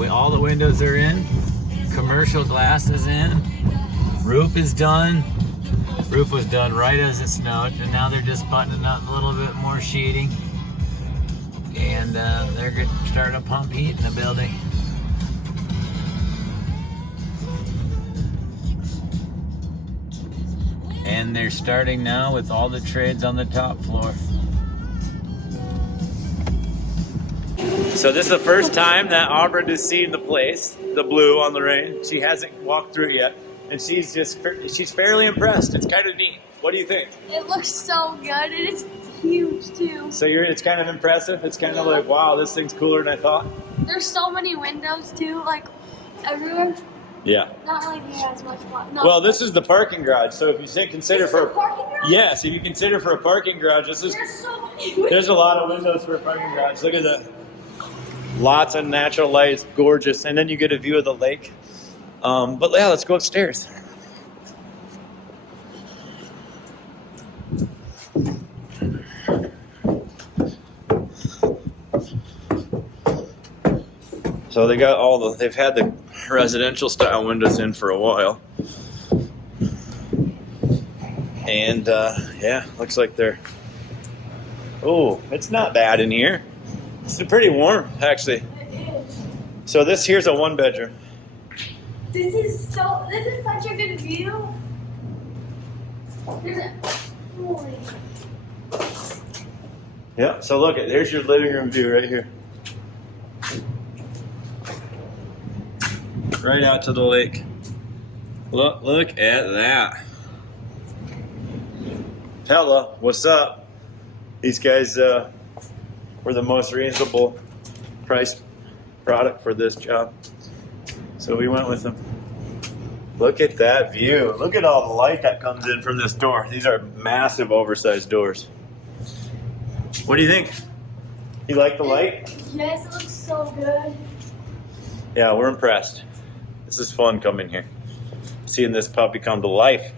All the windows are in. Commercial glass is in. Roof is done. Roof was done right as it snowed, and now they're just buttoning up a little bit more sheeting. And they're starting to pump heat in the building. And they're starting now with all the trades on the top floor. So this is the first time that Auburn has seen the place, the blue on Lorraine. She hasn't walked through it yet, and she's fairly impressed. It's kind of neat. What do you think? It looks so good, and it's huge too. So it's kind of impressive. It's kind of like, wow, this thing's cooler than I thought. There's so many windows too, like everywhere. Yeah. Not like it has much fun. No. Well, this is the parking garage. So if you consider This is the parking garage? yes, if you consider for a parking garage, this is. There's so many windows. There's a lot of windows for a parking garage. Look at that. Lots of natural light. It's gorgeous. And then you get a view of the lake. But yeah, let's go upstairs. So they've had the residential style windows in for a while. And yeah, looks like it's not bad in here. It's pretty warm, actually. It is. So here's a one bedroom. This is such a good view. Holy. Yeah, so there's your living room view right here. Right out to the lake. Look at that. Hello, what's up? These guys were the most reasonable priced product for this job. So we went with them. Look at that view. Look at all the light that comes in from this door. These are massive oversized doors. What do you think? You like the light? Yes, it looks so good. Yeah, we're impressed. This is fun coming here. Seeing this puppy come to life.